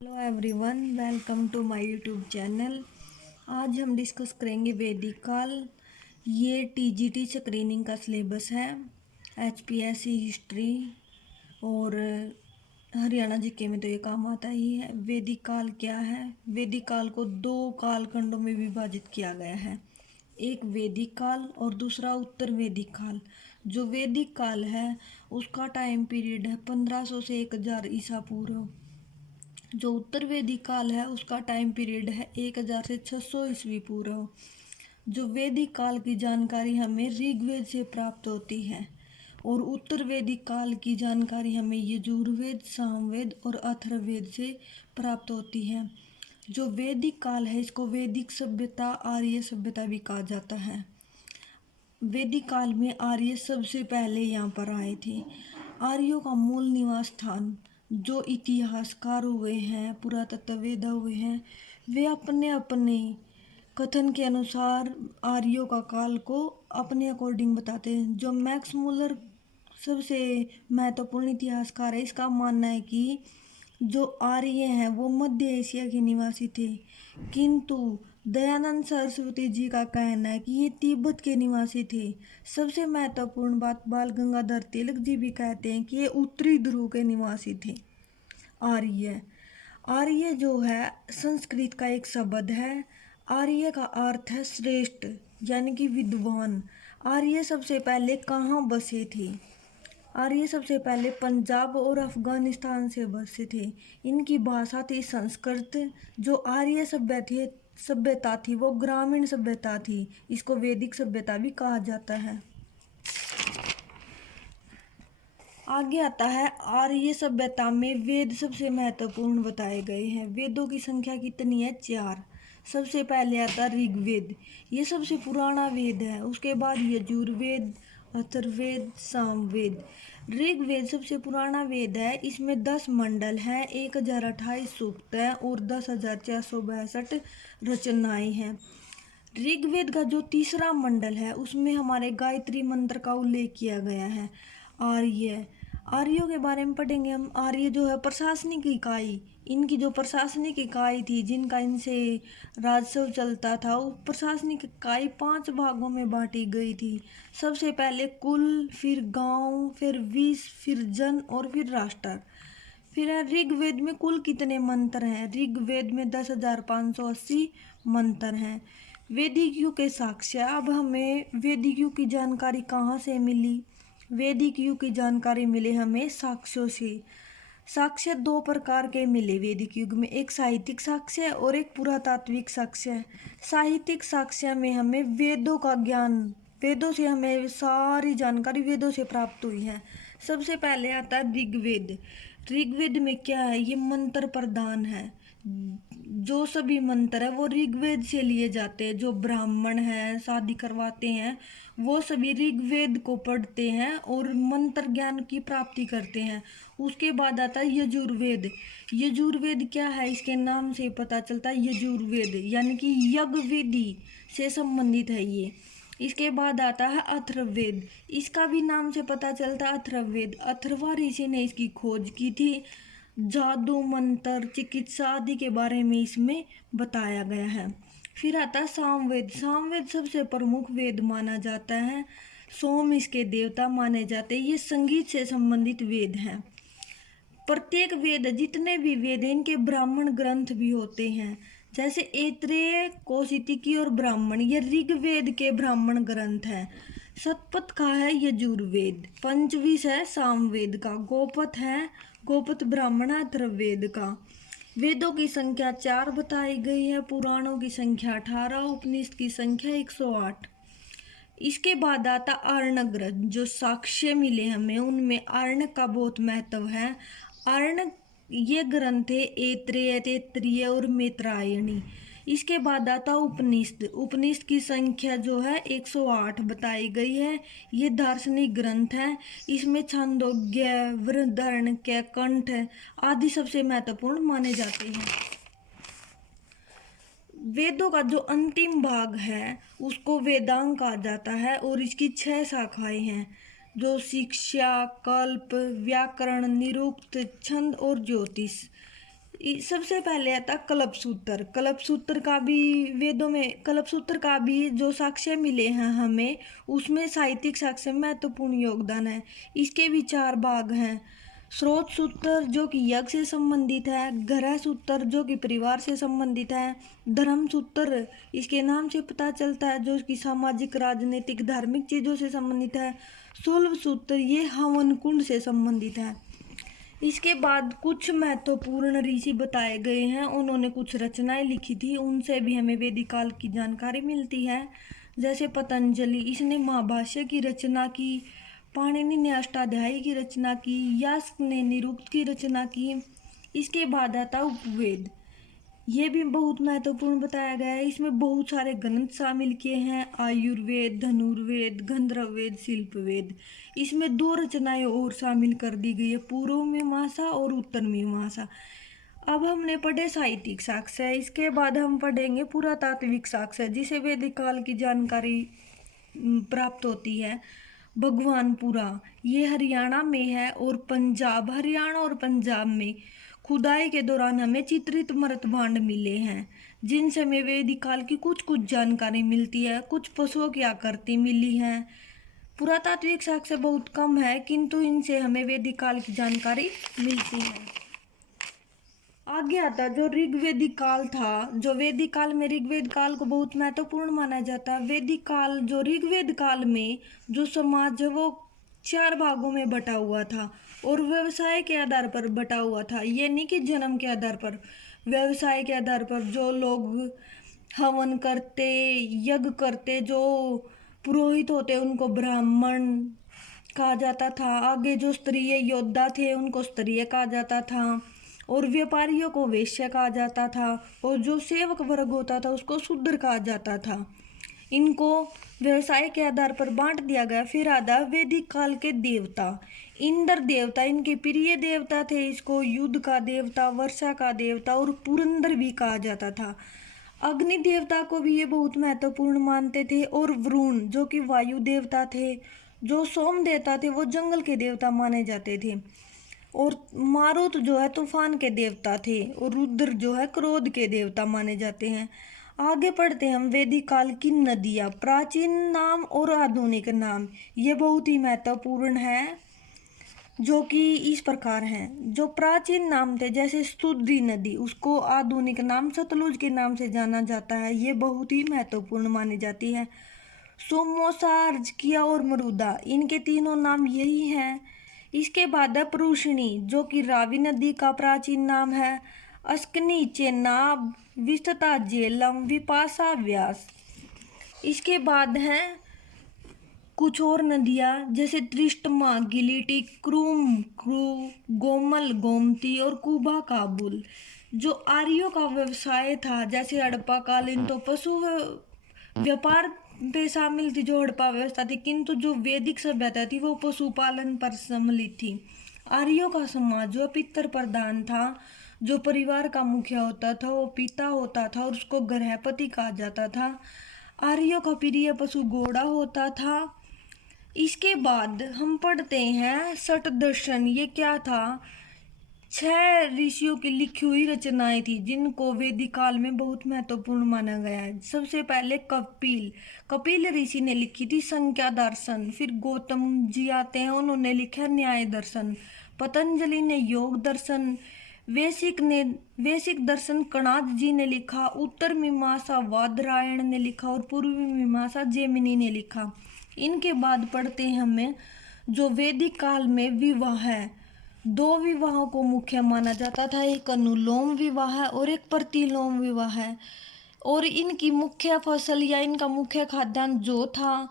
Hello everyone, welcome to my YouTube channel. आज हम discuss करेंगे वैदिक काल। ये टीजीटी स्क्रीनिंग का सिलेबस है, एचपीएससी हिस्ट्री और हरियाणा जीके में तो ये काम आता ही है। वैदिक काल क्या है? वैदिक काल को दो कालखंडों में विभाजित किया गया है, एक वैदिक काल और दूसरा उत्तर वैदिक काल। जो वैदिक काल है उसका टाइम पीरियड है 1500 से 1000 ईसा पूर्व। जो उत्तर वैदिक काल है उसका टाइम पीरियड है 1000 से 600 ईस्वी पूर्व। जो वैदिक काल की जानकारी हमें ऋग्वेद से प्राप्त होती है और उत्तर वैदिक काल की जानकारी हमें यजुर्वेद, सामवेद और अथर्ववेद से प्राप्त होती है। जो वैदिक काल है इसको वैदिक सभ्यता, आर्य सभ्यता भी कहा जाता है। वैदिक काल में आर्य सबसे पहले यहाँ पर आए थे। आर्यों का मूल निवास स्थान, जो इतिहासकार हुए हैं, पुरातत्ववेदा हुए हैं, वे अपने अपने कथन के अनुसार आर्यों का काल को अपने अकॉर्डिंग बताते हैं। जो मैक्स मुलर सबसे महत्वपूर्ण इतिहासकार है, इसका मानना है कि जो आर्य हैं वो मध्य एशिया के निवासी थे, किंतु दयानंद सरस्वती जी का कहना है कि ये तिब्बत के निवासी थे। सबसे महत्वपूर्ण बात, बाल गंगाधर तिलक जी भी कहते हैं कि ये उत्तरी ध्रुव के निवासी थे। आर्य, आर्य जो है संस्कृत का एक शब्द है। आर्य का अर्थ है श्रेष्ठ, यानी कि विद्वान। आर्य सबसे पहले कहाँ बसे थे? आर्य सबसे पहले पंजाब और अफगानिस्तान से बसे थे। इनकी भाषा थी संस्कृत। जो आर्य सभ्यता थी वो ग्रामीण सभ्यता थी। इसको वैदिक सभ्यता भी कहा जाता है। आगे आता है आर्य सभ्यता में वेद सबसे महत्वपूर्ण बताए गए हैं। वेदों की संख्या कितनी है? 4। सबसे पहले आता है ऋग्वेद, ये सबसे पुराना वेद है। उसके बाद यजुर्वेद, अथर्ववेद, सामवेद। ऋग्वेद सबसे पुराना वेद है। इसमें 10 मंडल हैं, 1028 सूक्त हैं और 10,462 रचनाएं हैं। ऋग्वेद का जो तीसरा मंडल है उसमें हमारे गायत्री मंत्र का उल्लेख किया गया है। आर्य, आर्यों के बारे में पढ़ेंगे हम। आर्य जो है प्रशासनिक इकाई, इनकी जो प्रशासनिक इकाई थी, जिनका इनसे राजस्व चलता था, वो प्रशासनिक इकाई 5 भागों में बांटी गई थी। सबसे पहले कुल, फिर गांव, फिर विष, फिर जन और फिर राष्ट्र। फिर है ऋग्वेद में कुल कितने मंत्र हैं? ऋग्वेद में 10,580 मंत्र हैं। वैदिक युग के साक्ष्य, अब हमें वैदिक युग की जानकारी कहाँ से मिली? वैदिक युग की जानकारी मिले हमें साक्ष्यों से। साक्ष्य 2 प्रकार के मिले वैदिक युग में, एक साहित्यिक साक्ष्य और एक पुरातात्विक साक्ष्य। साहित्यिक साक्ष्य में हमें वेदों का ज्ञान, वेदों से हमें सारी जानकारी वेदों से प्राप्त हुई है। सबसे पहले आता है ऋग्वेद। ऋग्वेद में क्या है? ये मंत्र प्रधान है। जो सभी मंत्र है वो ऋग्वेद से लिए जाते हैं। जो ब्राह्मण हैं, शादी करवाते हैं, वो सभी ऋग्वेद को पढ़ते हैं और मंत्र ज्ञान की प्राप्ति करते हैं। उसके बाद आता है यजुर्वेद। यजुर्वेद क्या है? इसके नाम से पता चलता है यजुर्वेद, यानी कि यज्ञ विधि से संबंधित है ये। इसके बाद आता है अथर्ववेद। इसका भी नाम से पता चलता है अथर्ववेद। अथर्वा ऋषि ने इसकी खोज की थी। जादू, मंत्र, चिकित्सा आदि के बारे में इसमें बताया गया है। फिर आता है सामवेद। सामवेद सबसे प्रमुख वेद माना जाता है। सोम इसके देवता माने जाते हैं। ये संगीत से संबंधित वेद हैं। प्रत्येक वेद, जितने भी वेद हैं, इनके ब्राह्मण ग्रंथ भी होते हैं। जैसे ऐत्रेय, कौशिकी और ब्राह्मण, ये ऋग्वेद के ब्राह्मण ग्रंथ हैं। शतपथ का है यजुर्वेद, पंचविश है सामवेद का, गोपथ है, गोपथ ब्राह्मण अथर्ववेद का। वेदों की संख्या 4 बताई गई है, पुराणों की संख्या 18, उपनिषद की संख्या 108। इसके बाद आता आर्णक ग्रंथ। जो साक्ष्य मिले हमें उनमें आर्णक का बहुत महत्व है। आर्णक ये ग्रंथ है ऐत्रेय, तैत्तिरीय और मैत्रायणी। इसके बाद आता उपनिषद। उपनिषद की संख्या जो है 108 बताई गई है। ये दार्शनिक ग्रंथ है। इसमें छांदोग्य, बृहदारण्यक, कंठ आदि सबसे महत्वपूर्ण माने जाते हैं। वेदों का जो अंतिम भाग है उसको वेदांग कहा जाता है और इसकी 6 शाखाएं हैं, जो शिक्षा, कल्प, व्याकरण, निरुक्त, छंद और ज्योतिष। सबसे पहले आता कल्पसूत्र। कल्पसूत्र का भी वेदों में कल्पसूत्र का भी जो साक्ष्य मिले हैं हमें, उसमें साहित्यिक साक्ष्य में महत्वपूर्ण योगदान है। इसके भी 4 भाग हैं। स्रोत सूत्र जो कि यज्ञ से संबंधित है, ग्रह सूत्र जो कि परिवार से संबंधित है, धर्म सूत्र इसके नाम से पता चलता है जो कि सामाजिक राजनीतिक धार्मिक चीज़ों से संबंधित है, शूल्व सूत्र ये हवन कुंड से संबंधित है। इसके बाद कुछ महत्वपूर्ण ऋषि बताए गए हैं, उन्होंने कुछ रचनाएं लिखी थी, उनसे भी हमें वैदिक काल की जानकारी मिलती है। जैसे पतंजलि, इसने महाभाष्य की रचना की, पाणिनि ने अष्टाध्यायी की रचना की, यास्क ने निरुक्त की रचना की। इसके बाद आता उपवेद, ये भी बहुत महत्वपूर्ण बताया गया है। इसमें बहुत सारे ग्रंथ शामिल किए हैं, आयुर्वेद, धनुर्वेद, गंधर्ववेद, शिल्पवेद। इसमें 2 रचनाएं और शामिल कर दी गई है, पूर्व मीमांसा और उत्तर मीमांसा। अब हमने पढ़े साहित्यिक साक्ष्य, इसके बाद हम पढ़ेंगे पुरातात्विक साक्ष्य जिसे वैदिक काल की जानकारी प्राप्त होती है। भगवानपुरा ये हरियाणा में है, और हरियाणा और पंजाब में खुदाई के दौरान हमें चित्रित मृतभांड मिले हैं, जिनसे हमें वैदिक काल की कुछ जानकारी मिलती है। कुछ पशुओं की आकृति मिली है। पुरातात्विक साक्ष्य बहुत कम है, किंतु इनसे हमें वैदिक काल की जानकारी मिलती है। आगे आता जो ऋग्वेदिक काल था, जो वैदिक काल में ऋग्वेद काल को बहुत महत्वपूर्ण माना जाता है। वैदिक काल जो ऋग्वेद काल में जो समाज है वो 4 भागों में बटा हुआ था, और व्यवसाय के आधार पर बटा हुआ था। ये नहीं कि जन्म के आधार पर, व्यवसाय के आधार पर जो लोग हवन करते, यज्ञ करते, जो पुरोहित होते उनको ब्राह्मण कहा जाता था। आगे जो स्त्रीय योद्धा थे उनको स्त्रीय कहा जाता था, और व्यापारियों को वैश्य कहा जाता था, और जो सेवक वर्ग होता था उसको शूद्र कहा जाता था। इनको व्यवसाय के आधार पर बांट दिया गया। फिर आधा वैदिक काल के देवता, इंद्र देवता इनके प्रिय देवता थे। इसको युद्ध का देवता, वर्षा का देवता और पुरंदर भी कहा जाता था। अग्नि देवता को भी ये बहुत महत्वपूर्ण मानते थे, और वरुण जो कि वायु देवता थे, जो सोम देवता थे वो जंगल के देवता माने जाते थे, और मारुत जो है तूफान के देवता थे, और रुद्र जो है क्रोध के देवता माने जाते हैं। आगे पढ़ते हैं हम वैदिक काल की नदियाँ, प्राचीन नाम और आधुनिक नाम। ये बहुत ही महत्वपूर्ण है, जो कि इस प्रकार हैं। जो प्राचीन नाम थे जैसे स्तुति नदी, उसको आधुनिक नाम सतलुज के नाम से जाना जाता है, ये बहुत ही महत्वपूर्ण मानी जाती है। सोमोसा, अर्जकिया और मरुदा इनके तीनों नाम यही हैं। इसके बाद है परुषणी जो कि रावी नदी का प्राचीन नाम है। अस्कनी, चेनाब, विस्तता, झेलम, विपाशा, व्यास। इसके बाद हैं कुछ और नदियाँ जैसे त्रिष्टमा, गिलिटी, क्रूम, गोमल, गोमती और कुबा, काबुल। जो आर्यों का व्यवसाय था, जैसे हड़प्पा कालीन तो पशु व्यापार पे शामिल थी, जो हड़प्पा व्यवस्था थी, किंतु जो वैदिक सभ्यता थी वो पशुपालन पर सम्मिलित थी। आर्यों का समाज जो पितृ प्रधान था, जो परिवार का मुखिया होता था वो पिता होता था, और उसको गृहपति कहा जाता था। आर्यों का प्रिय पशु घोड़ा होता था। इसके बाद हम पढ़ते हैं षट दर्शन। ये क्या था? 6 ऋषियों की लिखी हुई रचनाएं थी, जिनको वैदिक काल में बहुत महत्वपूर्ण माना गया है। सबसे पहले कपिल ऋषि ने लिखी थी संख्या दर्शन। फिर गौतम जी आते हैं, उन्होंने लिखा न्याय दर्शन। पतंजलि ने योग दर्शन। वैशिक दर्शन कणाद जी ने लिखा। उत्तर मीमांसा वादरायण ने लिखा, और पूर्वी मीमांसा जैमिनी ने लिखा। इनके बाद पढ़ते हैं हमें जो वैदिक काल में विवाह है। 2 विवाहों को मुख्य माना जाता था, एक अनुलोम विवाह है और एक प्रतिलोम विवाह है। और इनकी मुख्य फसल या इनका मुख्य खाद्यान्न जो था,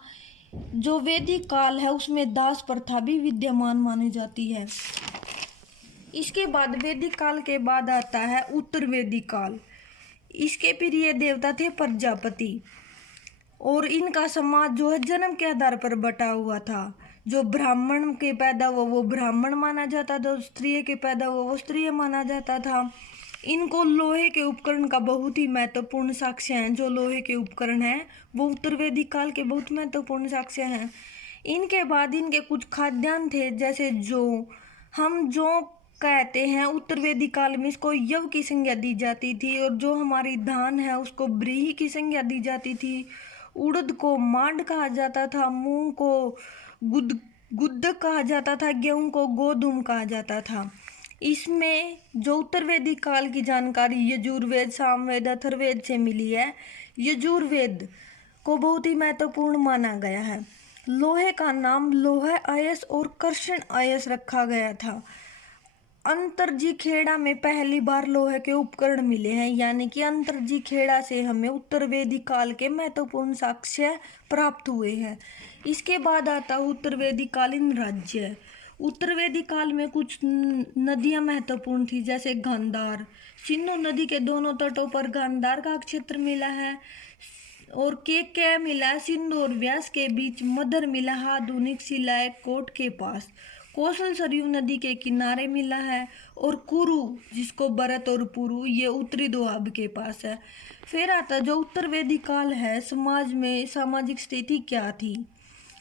जो वैदिक काल है उसमें दास प्रथा भी विद्यमान मानी जाती है। इसके बाद वैदिक काल के बाद आता है उत्तर वैदिक काल। इसके प्रिय देवता थे प्रजापति, और इनका समाज जो है जन्म के आधार पर बटा हुआ था। जो ब्राह्मण के पैदा हुआ वो ब्राह्मण माना जाता था, स्त्रीय के पैदा हुआ वो स्त्रीय माना जाता था। इनको लोहे के उपकरण का बहुत ही महत्वपूर्ण साक्ष्य है। जो लोहे के उपकरण हैं वो उत्तर वैदिक काल के बहुत महत्वपूर्ण साक्ष्य हैं। इनके बाद इनके कुछ खाद्यान्न थे, जैसे जौ। हम जौ कहते हैं। उत्तर वेदिक काल में इसको यव की संज्ञा दी जाती थी, और जो हमारी धान है उसको ब्रीही की संज्ञा दी जाती थी। उड़द को मांड कहा जाता था, मूंग को गुद कहा जाता था, गेहूं को गोधूम कहा जाता था। इसमें जो उत्तर वेदिक काल की जानकारी यजुर्वेद, सामवेद, अथर्ववेद से मिली है। यजुर्वेद को बहुत ही महत्वपूर्ण माना गया है। लोहे का नाम लोह अयस और कर्षण अयस रखा गया था। अंतरजी खेड़ा में पहली बार लोहे के उपकरण मिले हैं, यानी कि अंतरजी खेड़ा से हमें उत्तर वेदिक काल के महत्वपूर्ण साक्ष्य प्राप्त हुए हैं। इसके बाद आता है उत्तर वेदिक कालीन राज्य। उत्तर वेदिक काल में कुछ नदियां महत्वपूर्ण थी, जैसे गांधार। सिंधु नदी के दोनों तटों पर गांधार का क्षेत्र मिला है, और के मिला सिंधु और व्यास के बीच। मदर मिला आधुनिक शिलाय कोट के पास। कौशल सरयू नदी के किनारे मिला है, और कुरु, जिसको भरत और पुरु, ये उत्तरी दोआब के पास है। फिर आता जो उत्तर वेदिक काल है, समाज में सामाजिक स्थिति क्या थी।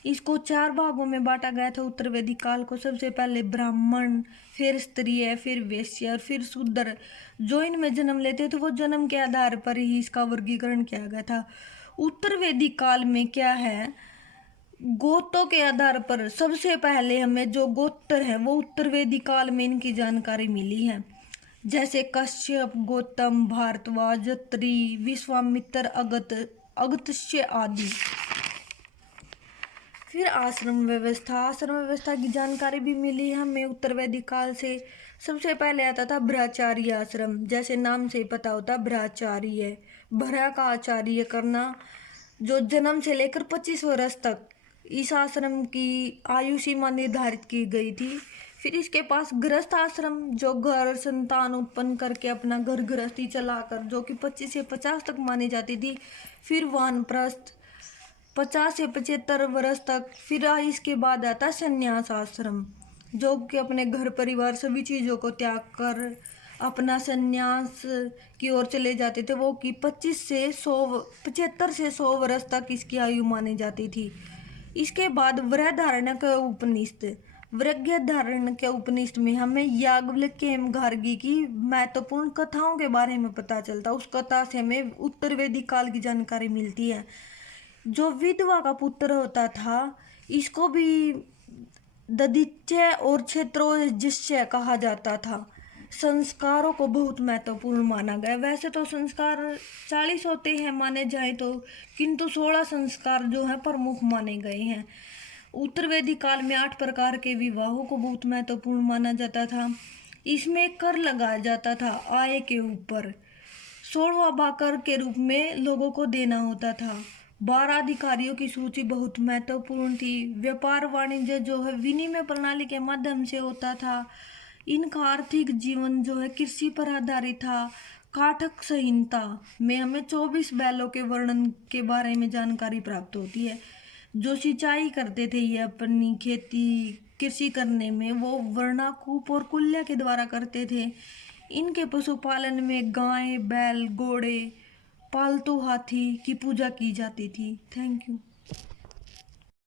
इसको 4 भागों में बांटा गया था उत्तर वेदिक काल को। सबसे पहले ब्राह्मण, फिर स्त्रीय, फिर वेश्या और फिर शूद्र। जो इनमें जन्म लेते थे वो जन्म के आधार पर ही इसका वर्गीकरण किया गया था। उत्तर वेदिक काल में क्या है, गोत्रों के आधार पर सबसे पहले हमें जो गोत्र है वो उत्तर वेदिक काल में इनकी जानकारी मिली है, जैसे कश्यप, गौतम, भारद्वाज, अत्रि, विश्वामित्र, अगस्त्य आदि। फिर आश्रम व्यवस्था की जानकारी भी मिली है हमें उत्तर वैदिक काल से। सबसे पहले आता था ब्रह्मचार्य आश्रम, जैसे नाम से पता होता ब्रह्मचार्य, भरा का आचार्य करना, जो जन्म से लेकर 25 वर्ष तक इस आश्रम की आयु सीमा निर्धारित की गई थी। फिर इसके पास गृहस्थ आश्रम, जो घर संतान उत्पन्न करके अपना घर गृहस्थी चलाकर, जो कि 25 से 50 तक मानी जाती थी। फिर वानप्रस्थ 50 से 75 वर्ष तक। फिर इसके बाद आता संन्यास आश्रम, जो कि अपने घर परिवार सभी चीज़ों को त्याग कर अपना संन्यास की ओर चले जाते थे, वो कि 75 से 100 वर्ष तक इसकी आयु मानी जाती थी। इसके बाद वृहदारण्यक उपनिषद। वृहदारण्यक उपनिषद में हमें याज्ञवल्क्य के गार्गी की महत्वपूर्ण कथाओं के बारे में पता चलता। उस कथा से हमें उत्तर वैदिक काल की जानकारी मिलती है। जो विधवा का पुत्र होता था, इसको भी दधिच्य और क्षेत्रोजिष्य कहा जाता था। संस्कारों को बहुत महत्वपूर्ण माना गया। वैसे तो संस्कार 40 होते हैं माने जाए तो, किंतु 16 संस्कार जो है प्रमुख माने गए हैं। उत्तर वैदिक काल में 8 प्रकार के विवाहों को बहुत महत्वपूर्ण माना जाता था। इसमें कर लगाया जाता था आय के ऊपर। 16वां भाग कर के रूप में लोगों को देना होता था। 12 अधिकारियों की सूची बहुत महत्वपूर्ण थी। व्यापार वाणिज्य जो है विनिमय प्रणाली के माध्यम से होता था। इनका आर्थिक जीवन जो है कृषि पर आधारित था। काठक संहिता में हमें 24 बैलों के वर्णन के बारे में जानकारी प्राप्त होती है। जो सिंचाई करते थे ये अपनी खेती कृषि करने में, वो वर्णाकूप और कुल्य के द्वारा करते थे। इनके पशुपालन में गाय, बैल, घोड़े, पालतू हाथी की पूजा की जाती थी। Thank you.